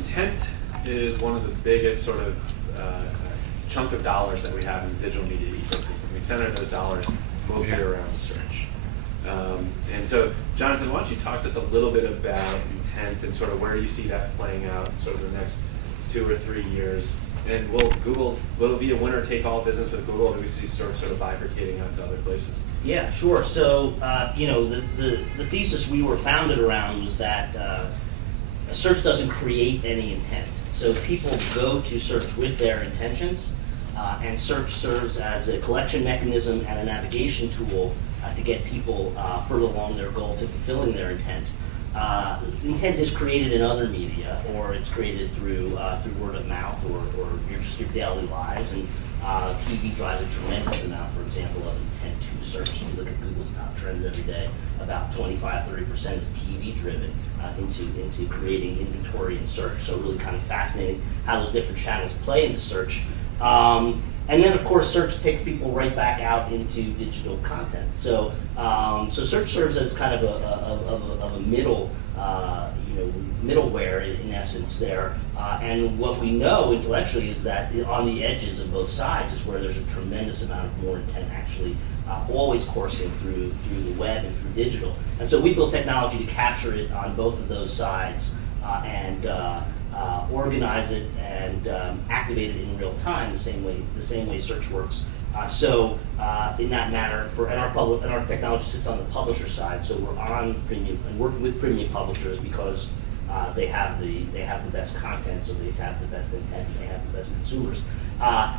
intent is one of the biggest sort of chunk of dollars that we have in the digital media ecosystem. We center those dollars mostly around search. And so, Jonathan, why don't you talk to us a little bit about intent and sort of where you see that playing out in sort of the next 2 or 3 years? And will it be a winner-take-all business with Google, or do we see search sort of bifurcating out to other places? Yeah, sure. So, the thesis we were founded around was that search doesn't create any intent. So people go to search with their intentions, and search serves as a collection mechanism and a navigation tool to get people further along their goal to fulfilling their intent. Intent is created in other media, or it's created through word of mouth, or just your daily lives. And TV drives a tremendous amount, for example, of intent to search. If you look at Google's top trends every day, about 25-30% is TV driven into creating inventory and search. So really kind of fascinating how those different channels play into search. And then, of course, search takes people right back out into digital content. So, so search serves as kind of a middle, middleware in essence there. And what we know intellectually is that on the edges of both sides is where there's a tremendous amount of more intent actually always coursing through the web and through digital. And so we built technology to capture it on both of those sides and organize it and activate it in real time, the same way search works. So in that manner, and our technology sits on the publisher side. So we're on premium and working with premium publishers because they have the best content, so they have the best intent, and they have the best consumers.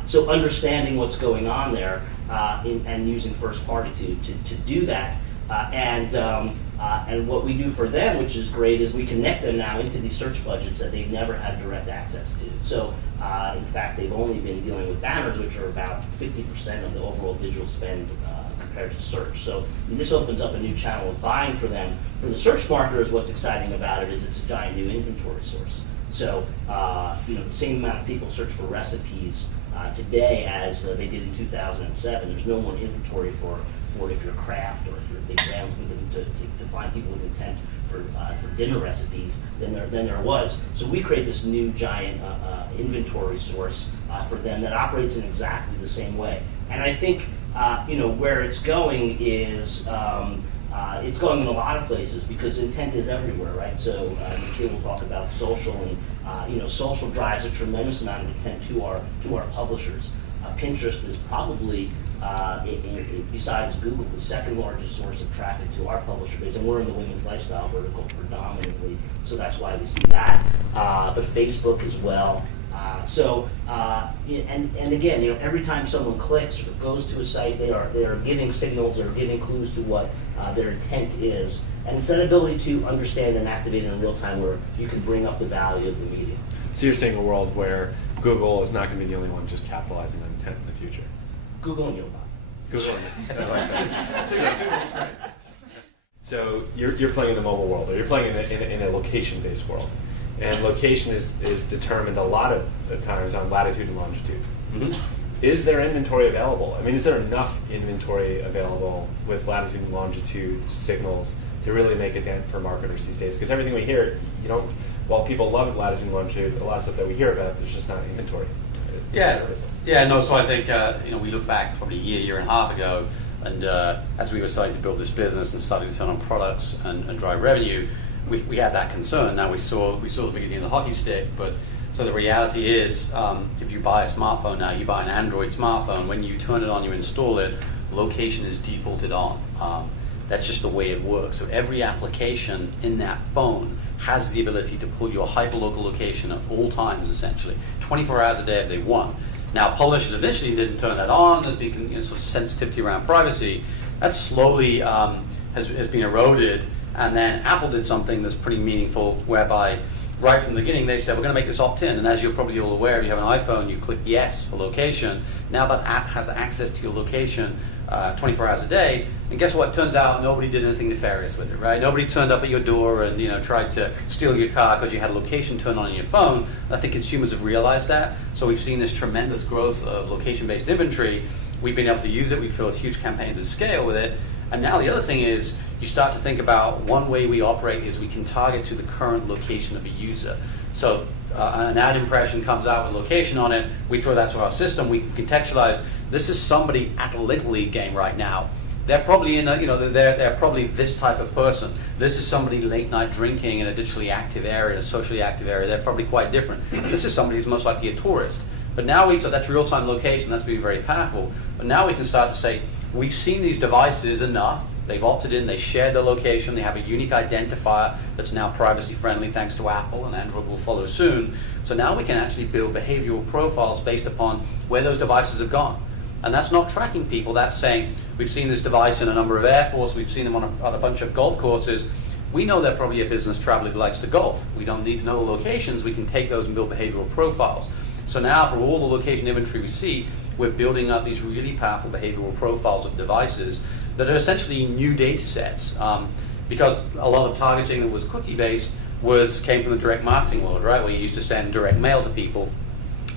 So understanding what's going on there and using first party to do that. And what we do for them, which is great, is we connect them now into these search budgets that they've never had direct access to. So, in fact, they've only been dealing with banners, which are about 50% of the overall digital spend compared to search. So this opens up a new channel of buying for them. For the search marketers, what's exciting about it is it's a giant new inventory source. So, the same amount of people search for recipes today as they did in 2007. There's no more inventory for it if you're a craft or if you're a big brand to find people with intent for dinner recipes than there was. So we create this new giant inventory source for them that operates in exactly the same way. And I think where it's going is it's going in a lot of places because intent is everywhere, right? So Nikhil will talk about social, and social drives a tremendous amount of intent to our publishers. Pinterest is probably besides Google, the second largest source of traffic to our publisher base, and we're in the women's lifestyle vertical predominantly, so that's why we see that. But Facebook as well. And again, every time someone clicks or goes to a site, they are giving signals, they're giving clues to what their intent is, and it's that ability to understand and activate in real time where you can bring up the value of the media. So you're seeing a world where Google is not going to be the only one just capitalizing on intent in the future. Google and Elon. Google and I like that. So you're playing in the mobile world, or you're playing in a location-based world, and location is determined a lot of the times on latitude and longitude. Mm-hmm. Is there inventory available? I mean, is there enough inventory available with latitude and longitude signals to really make a dent for marketers these days? Because everything we hear, while people love latitude and longitude, a lot of stuff that we hear about, there's just not inventory. So I think we look back probably a year and a half ago, and as we were starting to build this business and starting to turn on products and drive revenue, we had that concern. Now we saw the beginning of the hockey stick, but so the reality is, if you buy a smartphone now, you buy an Android smartphone, when you turn it on, you install it, location is defaulted on. That's just the way it works. So every application in that phone has the ability to pull your hyperlocal location at all times, essentially, 24 hours a day if they want. Now, publishers initially didn't turn that on, and sort of sensitivity around privacy. That slowly has been eroded, and then Apple did something that's pretty meaningful, whereby right from the beginning they said, we're going to make this opt-in, and as you're probably all aware, if you have an iPhone, you click yes for location. Now that app has access to your location 24 hours a day, and guess what? Turns out nobody did anything nefarious with it, right? Nobody turned up at your door and tried to steal your car because you had a location turned on your phone. I think consumers have realized that, so we've seen this tremendous growth of location-based inventory. We've been able to use it. We've filled huge campaigns at scale with it, and now the other thing is, you start to think about one way we operate is we can target to the current location of a user. So an ad impression comes out with location on it, we throw that to our system, we contextualize, this is somebody at a Little League game right now. They're probably in a, they're probably this type of person. This is somebody late night drinking in a digitally active area, a socially active area. They're probably quite different. This is somebody who's most likely a tourist. But now so that's real-time location, that's been very powerful. But now we can start to say, we've seen these devices enough, they've opted in, they shared their location, they have a unique identifier that's now privacy friendly thanks to Apple, and Android will follow soon. So now we can actually build behavioral profiles based upon where those devices have gone. And that's not tracking people, that's saying, we've seen this device in a number of airports, we've seen them on a bunch of golf courses. We know they're probably a business traveler who likes to golf. We don't need to know the locations, we can take those and build behavioral profiles. So now for all the location inventory we see, we're building up these really powerful behavioral profiles of devices that are essentially new data sets. Because a lot of targeting that was cookie-based came from the direct marketing world, right? Where you used to send direct mail to people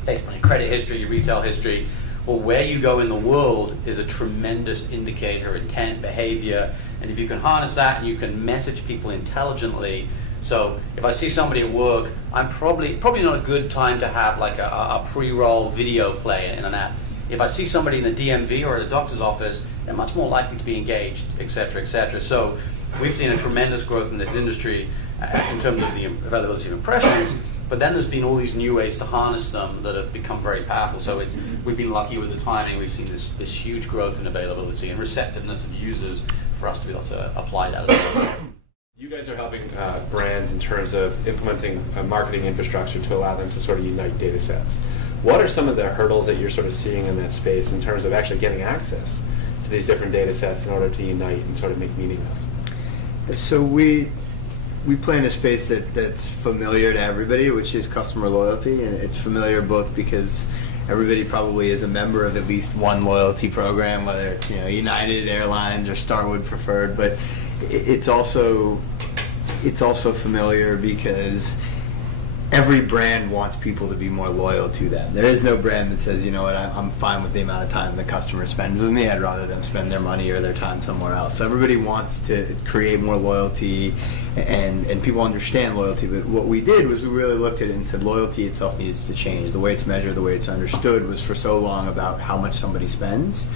based on your credit history, your retail history. Well, where you go in the world is a tremendous indicator, intent, behavior, and if you can harness that and you can message people intelligently. So if I see somebody at work, I'm probably not a good time to have like a pre-roll video play in an app. If I see somebody in the DMV or at a doctor's office, they're much more likely to be engaged, et cetera, et cetera. So we've seen a tremendous growth in this industry in terms of the availability of impressions. But then there's been all these new ways to harness them that have become very powerful. So we've been lucky with the timing. We've seen this huge growth in availability and receptiveness of users for us to be able to apply that as well. You guys are helping brands in terms of implementing a marketing infrastructure to allow them to sort of unite data sets. What are some of the hurdles that you're sort of seeing in that space in terms of actually getting access to these different data sets in order to unite and sort of make meaningless? So we play in a space that's familiar to everybody, which is customer loyalty, and it's familiar both because everybody probably is a member of at least one loyalty program, whether it's United Airlines or Starwood Preferred, but it's also familiar because every brand wants people to be more loyal to them. There is no brand that says, you know what, I'm fine with the amount of time the customer spends with me. I'd rather them spend their money or their time somewhere else. So everybody wants to create more loyalty, and people understand loyalty. But what we did was we really looked at it and said loyalty itself needs to change. The way it's measured, the way it's understood was for so long about how much somebody spends.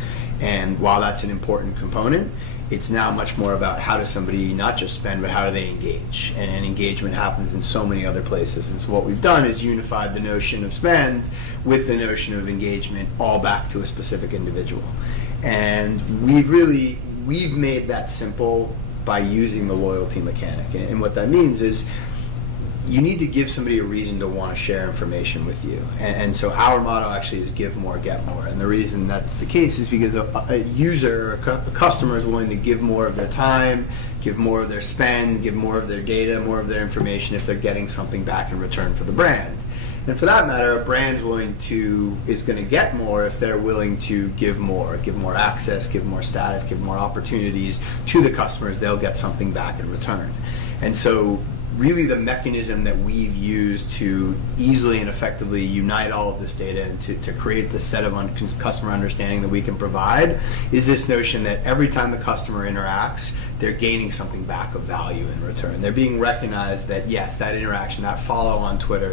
And while that's an important component, it's now much more about how does somebody not just spend, but how do they engage? And engagement happens in so many other places. And so what we've done is unified the notion of spend with the notion of engagement all back to a specific individual. And we've made that simple by using the loyalty mechanic. And what that means is you need to give somebody a reason to want to share information with you. And so our motto actually is give more, get more. And the reason that's the case is because a user, a customer is willing to give more of their time, give more of their spend, give more of their data, more of their information if they're getting something back in return for the brand. And for that matter, a brand is going to get more if they're willing to give more access, give more status, give more opportunities to the customers. They'll get something back in return. And so really the mechanism that we've used to easily and effectively unite all of this data and to create the set of customer understanding that we can provide is this notion that every time the customer interacts, they're gaining something back of value in return. They're being recognized that, yes, that interaction, that follow on Twitter,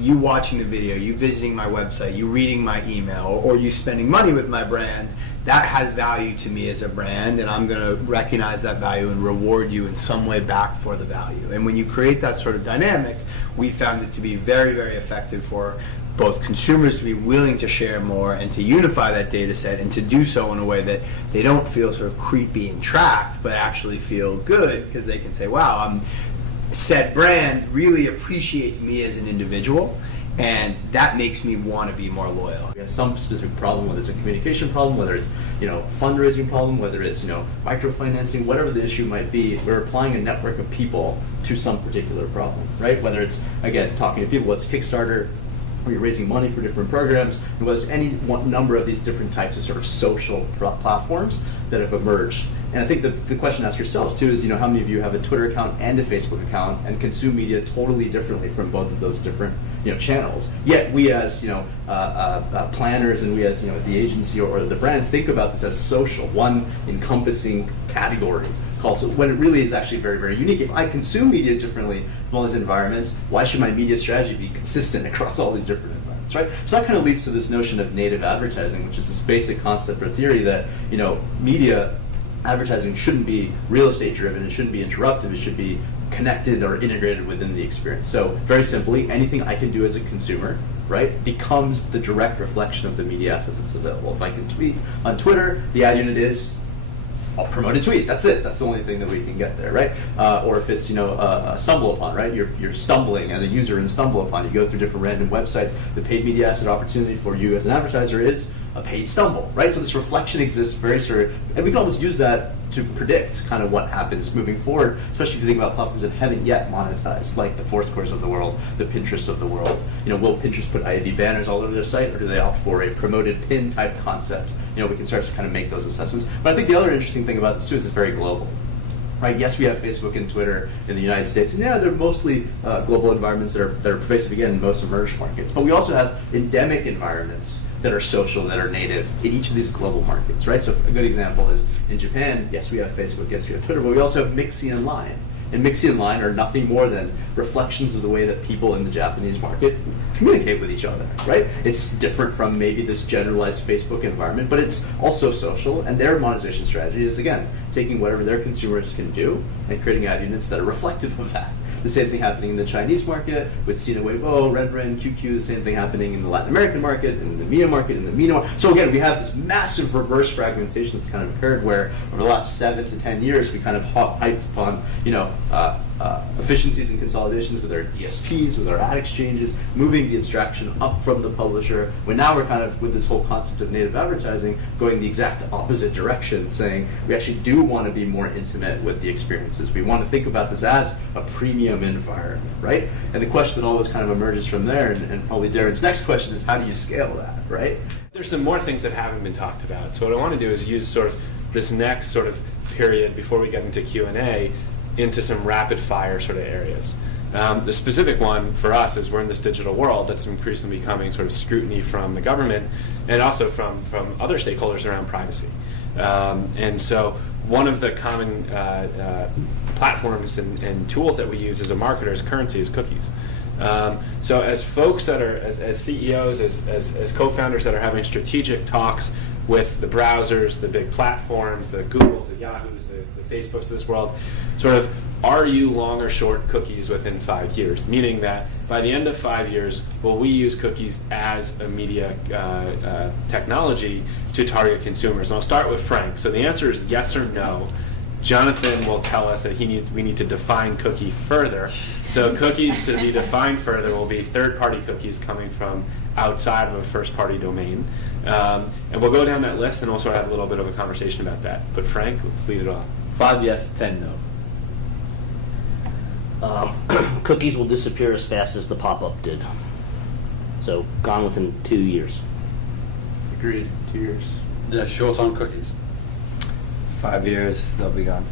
you watching the video, you visiting my website, you reading my email, or you spending money with my brand, that has value to me as a brand, and I'm going to recognize that value and reward you in some way back for the value. And when you create that sort of dynamic, we found it to be very, very effective for both consumers to be willing to share more and to unify that data set and to do so in a way that they don't feel sort of creepy and tracked, but actually feel good because they can say, wow, said brand really appreciates me as an individual, and that makes me want to be more loyal. We have some specific problem, whether it's a communication problem, whether it's fundraising problem, whether it's microfinancing, whatever the issue might be. We're applying a network of people to some particular problem, right? Whether it's, again, talking to people, what's Kickstarter, or you're raising money for different programs, and whether it's any one number of these different types of sort of social platforms that have emerged. And I think the question to ask yourselves too is, how many of you have a Twitter account and a Facebook account and consume media totally differently from both of those different channels? Yet we as planners and we as the agency or the brand think about this as social, one encompassing category. So when it really is actually very, very unique. If I consume media differently from all these environments, why should my media strategy be consistent across all these different environments, right? So that kind of leads to this notion of native advertising, which is this basic concept or theory that, media advertising shouldn't be real estate driven, it shouldn't be interruptive, it should be connected or integrated within the experience. So very simply, anything I can do as a consumer, right, becomes the direct reflection of the media asset that's available. If I can tweet on Twitter, the ad unit is I'll promote a tweet. That's it. That's the only thing that we can get there, right? Or if it's a stumble upon, right? You're stumbling as a user in stumble upon. You go through different random websites. The paid media asset opportunity for you as an advertiser is a paid stumble, right? So this reflection exists very and we can almost use that to predict kind of what happens moving forward, especially if you think about platforms that haven't yet monetized, like the Foursquares of the world, the Pinterests of the world. Will Pinterest put IAB banners all over their site, or do they opt for a promoted pin type concept? We can start to kind of make those assessments. But I think the other interesting thing about this too is it's very global. Right? Yes, we have Facebook and Twitter in the United States, and they're mostly global environments that are pervasive again in most emerged markets. But we also have endemic environments that are social, that are native in each of these global markets, right? So a good example is in Japan, yes, we have Facebook, yes, we have Twitter, but we also have Mixi and Line. And Mixi and Line are nothing more than reflections of the way that people in the Japanese market communicate with each other, right? It's different from maybe this generalized Facebook environment, but it's also social, and their monetization strategy is, again, taking whatever their consumers can do and creating ad units that are reflective of that. The same thing happening in the Chinese market with Sina Weibo, Renren, QQ, the same thing happening in the Latin American market, in the MENA market, in the MENA market. So again, we have this massive reverse fragmentation that's kind of occurred where over the last 7 to 10 years, we kind of hyped upon, efficiencies and consolidations with our DSPs, with our ad exchanges, moving the abstraction up from the publisher, when now we're kind of, with this whole concept of native advertising, going the exact opposite direction, saying we actually do want to be more intimate with the experiences. We want to think about this as a premium environment, right? And the question that always kind of emerges from there, and probably Darren's next question is, how do you scale that, right? There's some more things that haven't been talked about. So what I want to do is use sort of this next sort of period before we get into Q&A into some rapid fire sort of areas. The specific one for us is we're in this digital world that's increasingly becoming sort of scrutiny from the government and also from other stakeholders around privacy. And so one of the common platforms and tools that we use as a marketer as currency is cookies. So as folks that are, as CEOs, as co-founders that are having strategic talks with the browsers, the big platforms, the Googles, the Yahoos, the Facebooks of this world, sort of, are you long or short cookies within 5 years? Meaning that by the end of 5 years, will we use cookies as a media technology to target consumers? And I'll start with Frank. So the answer is yes or no. Jonathan will tell us that we need to define cookie further. So cookies to be defined further will be third-party cookies coming from outside of a first-party domain. And we'll go down that list and also have a little bit of a conversation about that. But Frank, let's lead it off. 5 yes, 10 no. Cookies will disappear as fast as the pop-up did. So gone within 2 years. Agreed, 2 years. Yeah, short on cookies. 5 years, they'll be gone.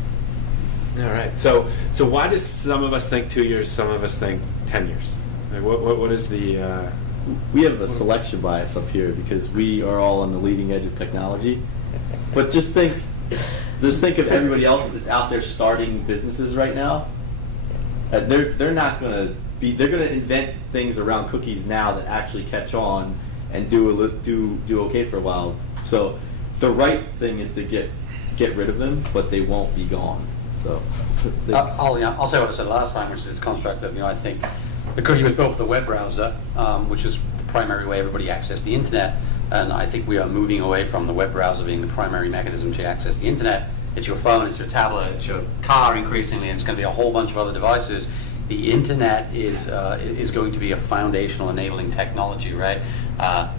All right. So why does some of us think 2 years, some of us think 10 years? Like what is the... We have a selection bias up here because we are all on the leading edge of technology. But just think of everybody else that's out there starting businesses right now. They're not going to be. They're going to invent things around cookies now that actually catch on and do okay for a while. So the right thing is to get rid of them, but they won't be gone. So I'll say what I said last time, which is constructive. I think the cookie was built for the web browser, which is the primary way everybody accessed the internet, and I think we are moving away from the web browser being the primary mechanism to access the internet. It's your phone, it's your tablet, it's your car increasingly, and it's going to be a whole bunch of other devices. The internet is going to be a foundational enabling technology, right?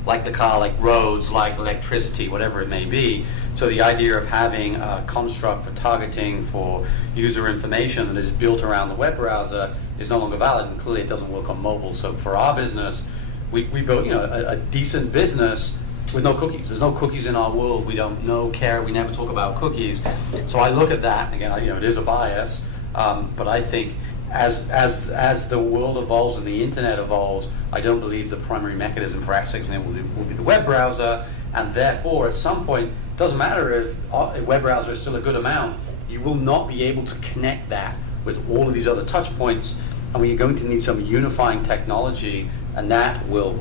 Like the car, like roads, like electricity, whatever it may be. So the idea of having a construct for targeting, for user information that is built around the web browser is no longer valid, and clearly it doesn't work on mobile. So for our business, we built a decent business with no cookies. There's no cookies in our world. We don't care. We never talk about cookies. So I look at that again. It is a bias, but I think as the world evolves and the internet evolves, I don't believe the primary mechanism for accessing it will be the web browser, and therefore at some point, it doesn't matter if a web browser is still a good amount, you will not be able to connect that with all of these other touch points, and you're going to need some unifying technology, and that will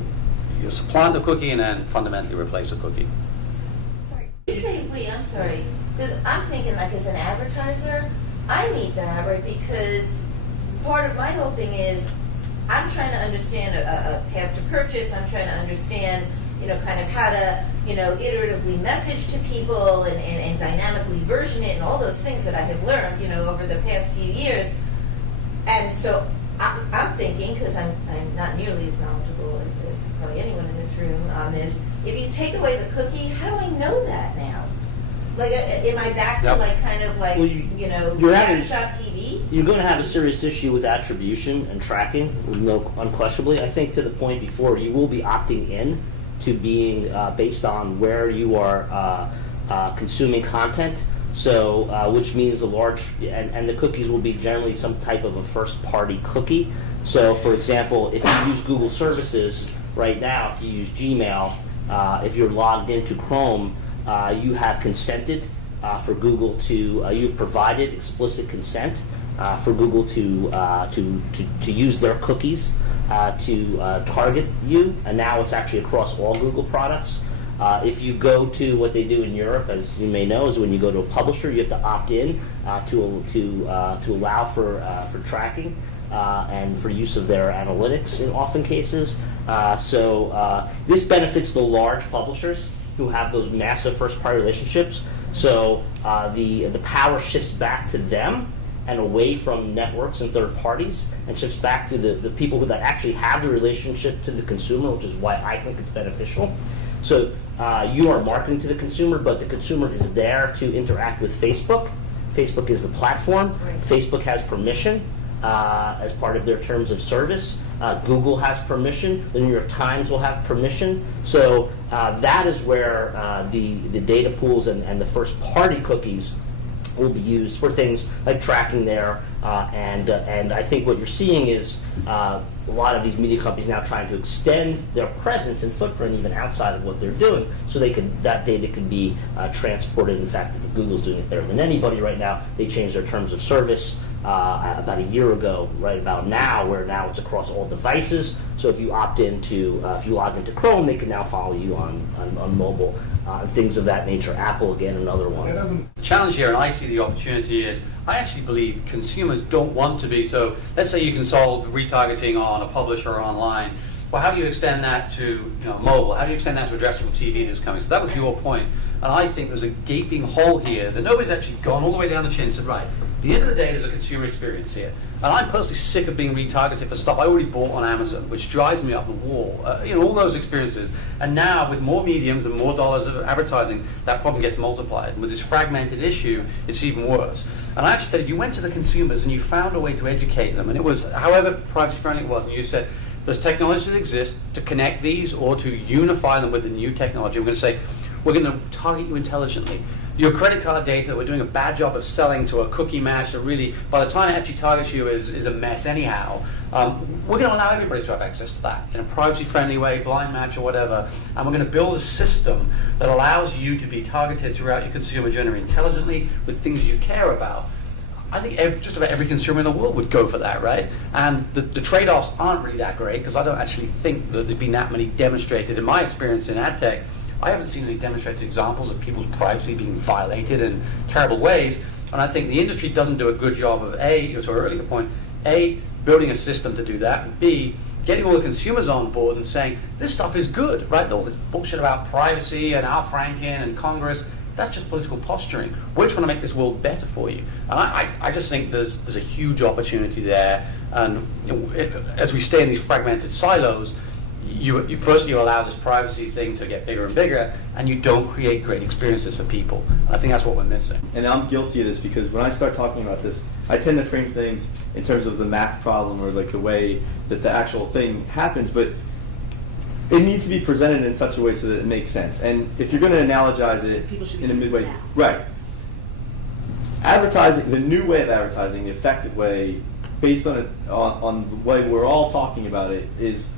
supplant the cookie and then fundamentally replace a cookie. Sorry. You say we, I'm sorry, because I'm thinking like as an advertiser, I need that, right? Because part of my whole thing is I'm trying to understand a path to purchase. I'm trying to understand, kind of how to, iteratively message to people and dynamically version it and all those things that I have learned, over the past few years. And so I'm thinking, because I'm not nearly as knowledgeable as probably anyone in this room on this, if you take away the cookie, how do I know that now? Like, am I back to scattershot TV? You're going to have a serious issue with attribution and tracking, unquestionably. I think to the point before, you will be opting in to being based on where you are consuming content. So, which means the large, and the cookies will be generally some type of a first-party cookie. So, for example, if you use Google services right now, if you use Gmail, if you're logged into Chrome, you have consented for Google to, you've provided explicit consent for Google to use their cookies to target you, and now it's actually across all Google products. If you go to what they do in Europe, as you may know, is when you go to a publisher, you have to opt in to allow for tracking and for use of their analytics in often cases. So this benefits the large publishers who have those massive first-party relationships. So the power shifts back to them and away from networks and third parties, and shifts back to the people who that actually have the relationship to the consumer, which is why I think it's beneficial. So you are marketing to the consumer, but the consumer is there to interact with Facebook. Facebook is the platform. Right. Facebook has permission as part of their terms of service. Google has permission. The New York Times will have permission. So that is where the data pools and the first-party cookies will be used for things like tracking there. And I think what you're seeing is a lot of these media companies now trying to extend their presence and footprint even outside of what they're doing, so that data can be transported. In fact, if Google's doing it better than anybody right now, they changed their terms of service about a year ago, right about now, where now it's across all devices. So if you log into Chrome, they can now follow you on mobile, things of that nature. Apple, again, another one. The challenge here, and I see the opportunity, is I actually believe consumers don't want to be. So let's say you can solve retargeting on a publisher or online. Well, how do you extend that to mobile? How do you extend that to addressable TV that's coming? So that was your point. And I think there's a gaping hole here that nobody's actually gone all the way down the chain and said, right, at the end of the day, there's a consumer experience here. And I'm personally sick of being retargeted for stuff I already bought on Amazon, which drives me up the wall. All those experiences. And now, with more mediums and more dollars of advertising, that problem gets multiplied. And with this fragmented issue, it's even worse. And I actually said, if you went to the consumers and you found a way to educate them, and it was however privacy-friendly it was, and you said, there's technology that exists to connect these or to unify them with the new technology. We're going to say, we're going to target you intelligently. Your credit card data, we're doing a bad job of selling to a cookie match that really, by the time it actually targets you, is a mess anyhow. We're going to allow everybody to have access to that in a privacy-friendly way, blind match or whatever, and we're going to build a system that allows you to be targeted throughout your consumer journey intelligently with things you care about. I think just about every consumer in the world would go for that, right? And the trade-offs aren't really that great, because I don't actually think that there's been that many demonstrated. In my experience in ad tech, I haven't seen any demonstrated examples of people's privacy being violated in terrible ways. And I think the industry doesn't do a good job of to an earlier point, building a system to do that, and B, getting all the consumers on board and saying, this stuff is good, right? All this bullshit about privacy and Al Franken and Congress, that's just political posturing. We're trying to make this world better for you. And I just think there's a huge opportunity there. And as we stay in these fragmented silos, you allow this privacy thing to get bigger and bigger, and you don't create great experiences for people. And I think that's what we're missing. And I'm guilty of this, because when I start talking about this, I tend to frame things in terms of the math problem or like the way that the actual thing happens. But it needs to be presented in such a way so that it makes sense. And if you're going to analogize it People should be in a doing midway, that. right? Advertising, the new way of advertising, the effective way, based on the way we're all talking about it, is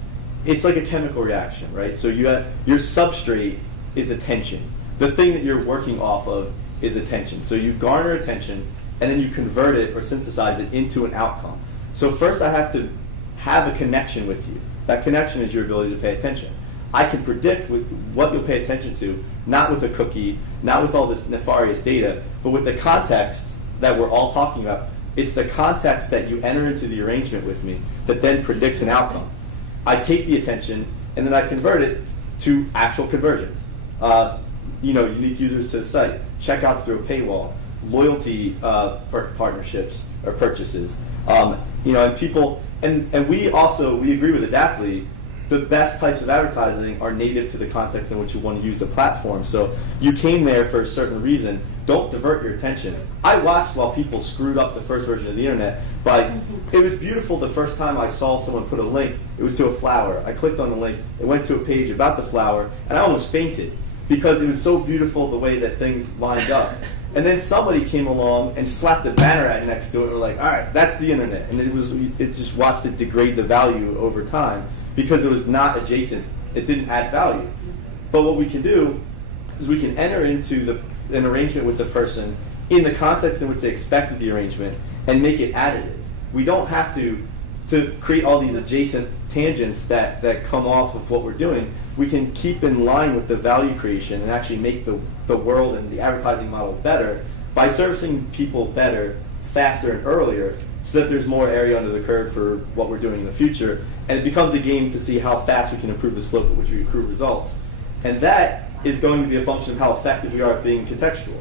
it's like a chemical reaction, right? So your substrate is attention. The thing that you're working off of is attention. So you garner attention, and then you convert it or synthesize it into an outcome. So first I have to have a connection with you. That connection is your ability to pay attention. I can predict what you'll pay attention to, not with a cookie, not with all this nefarious data, but with the context that we're all talking about. It's the context that you enter into the arrangement with me that then predicts an outcome. I take the attention, and then I convert it to actual conversions. Unique users to the site, checkouts through a paywall, loyalty partnerships or purchases. And people, and we agree with Adaptly. The best types of advertising are native to the context in which you want to use the platform. So you came there for a certain reason. Don't divert your attention. I watched while people screwed up the first version of the internet. It was beautiful the first time I saw someone put a link. It was to a flower. I clicked on the link. It went to a page about the flower, and I almost fainted because it was so beautiful the way that things lined up. And then somebody came along and slapped a banner ad next to it. And we're like, all right, that's the internet. And it just watched it degrade the value over time because it was not adjacent. It didn't add value. But what we can do is we can enter into an arrangement with the person in the context in which they expected the arrangement and make it additive. We don't have to create all these adjacent tangents that come off of what we're doing. We can keep in line with the value creation and actually make the world and the advertising model better by servicing people better, faster, and earlier so that there's more area under the curve for what we're doing in the future. And it becomes a game to see how fast we can improve the slope at which we accrue results. And that is going to be a function of how effective we are at being contextual.